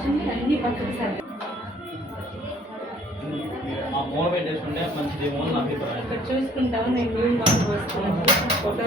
వచ్చింది అన్ని పక్కకు సార్ చూసుకుంటాము నేను నీళ్ళు బాగా పోస్తున్నాను ఫోటో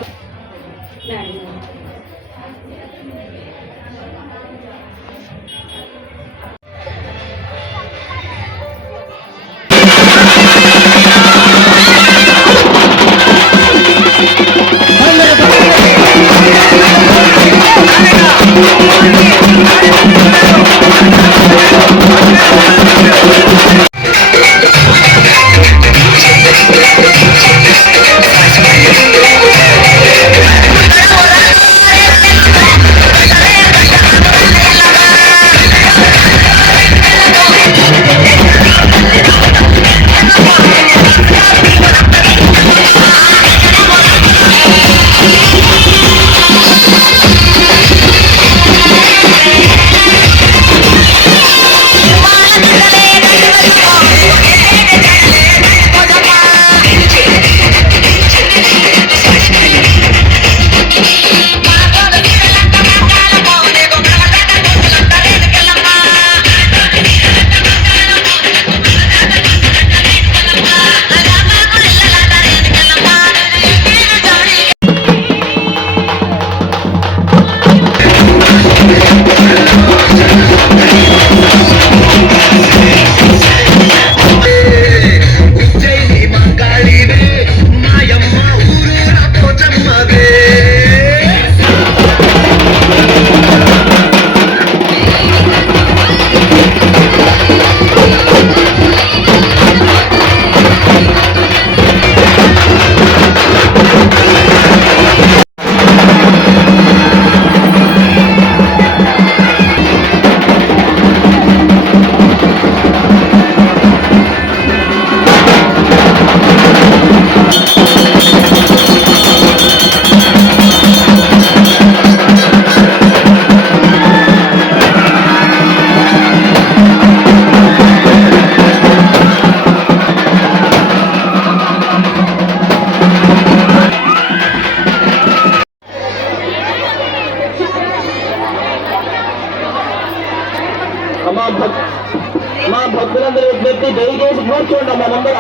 విజ్ఞప్తి దయచేసి కూర్చోండి అమ్మా ముందర.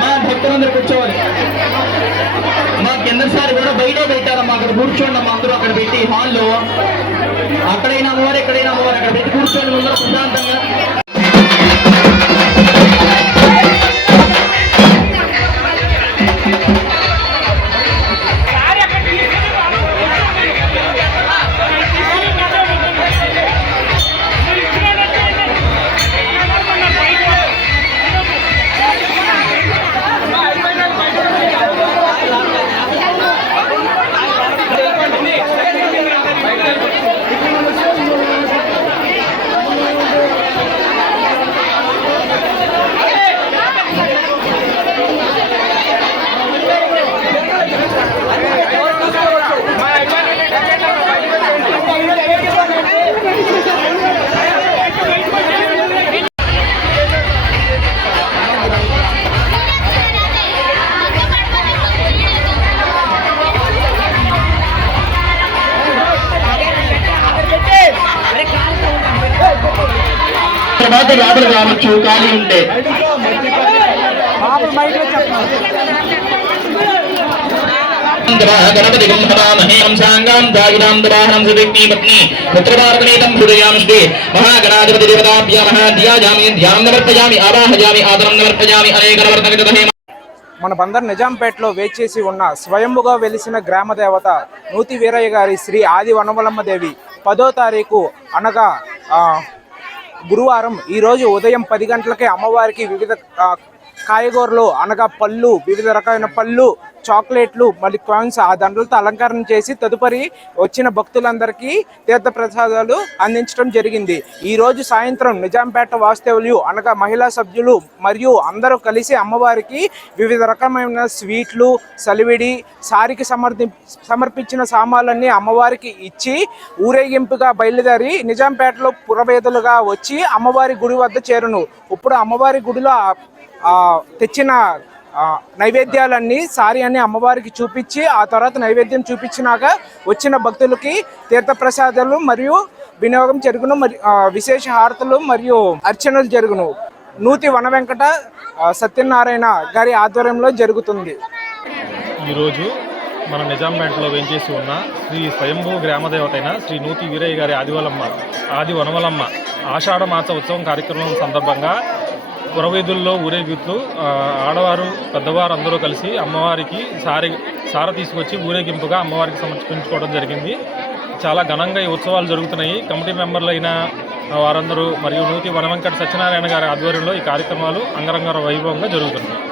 మా భక్తులందరూ కూర్చోవాలి. మా కిందసారి కూడా బయటే పెట్టారమ్మా అక్కడ కూర్చోండి అమ్మా అందరూ అక్కడ పెట్టి హాల్లో. అక్కడైనా అమ్మవారు ఎక్కడైనా అమ్మవారు అక్కడ పెట్టి కూర్చోండి ముందర ప్రశాంతంగా. తర్వాత లోపల రావచ్చు ఖాళీ ఉంటే. గణపతి దవాహనం పత్ని మహాగణాధిపతి ధ్యానం ఆవాహయామి ఆదరం అనేక మన బందర్ నిజాంపేటలో వేచేసి ఉన్న స్వయంభుగా వెలిసిన గ్రామ దేవత నూతి వీరయ్య గారి శ్రీ ఆది వనమలమ్మ దేవి పదో తారీఖు అనగా ఆ, గురువారం ఈరోజు ఉదయం పది గంటలకే అమ్మవారికి వివిధ కాయగూరలు అనగా పళ్ళు వివిధ రకమైన పళ్ళు చాక్లెట్లు మళ్ళీ కాయిన్స్ ఆ దండలతో అలంకరణ చేసి తదుపరి వచ్చిన భక్తులందరికీ తీర్థప్రసాదాలు అందించడం జరిగింది. ఈ రోజు సాయంత్రం నిజాంపేట వాస్తవులు అనగా మహిళా సభ్యులు మరియు అందరూ కలిసి అమ్మవారికి వివిధ రకమైన స్వీట్లు సలివిడి సారికి సమర్థి సమర్పించిన సామాన్లన్నీ అమ్మవారికి ఇచ్చి ఊరేగింపుగా బయలుదేరి నిజాంపేటలో పురవేదులుగా వచ్చి అమ్మవారి గుడి వద్ద చేరును. ఇప్పుడు అమ్మవారి గుడిలో తెచ్చిన నైవేద్యాలన్నీ సారి అన్ని అమ్మవారికి చూపించి ఆ తర్వాత నైవేద్యం చూపించినాక వచ్చిన భక్తులకి తీర్థప్రసాదాలు మరియు వినియోగం జరుగును మరి విశేష హారతులు మరియు అర్చనలు జరుగును. నూతి వన వెంకట సత్యనారాయణ గారి ఆధ్వర్యంలో జరుగుతుంది. ఈరోజు మన నిజాంపేటలో వేంచేసి ఉన్న శ్రీ స్వయంభూ గ్రామదేవతైన శ్రీ నూతి వీరయ్య గారి ఆదివలమ్మ ఆది వనవలమ్మ ఆషాఢ మాస ఉత్సవం కార్యక్రమం సందర్భంగా పురవీధుల్లో ఊరేగిస్తూ ఆడవారు పెద్దవారు అందరూ కలిసి అమ్మవారికి సారి సార తీసుకొచ్చి ఊరేగింపుగా అమ్మవారికి సమర్పించుకోవడం జరిగింది. చాలా ఘనంగా ఈ ఉత్సవాలు జరుగుతున్నాయి. కమిటీ మెంబర్లు అయిన వారందరూ మరియు నూతి వనవెంకట సత్యనారాయణ గారి ఆధ్వర్యంలో ఈ కార్యక్రమాలు అంగరంగ వైభవంగా జరుగుతున్నాయి.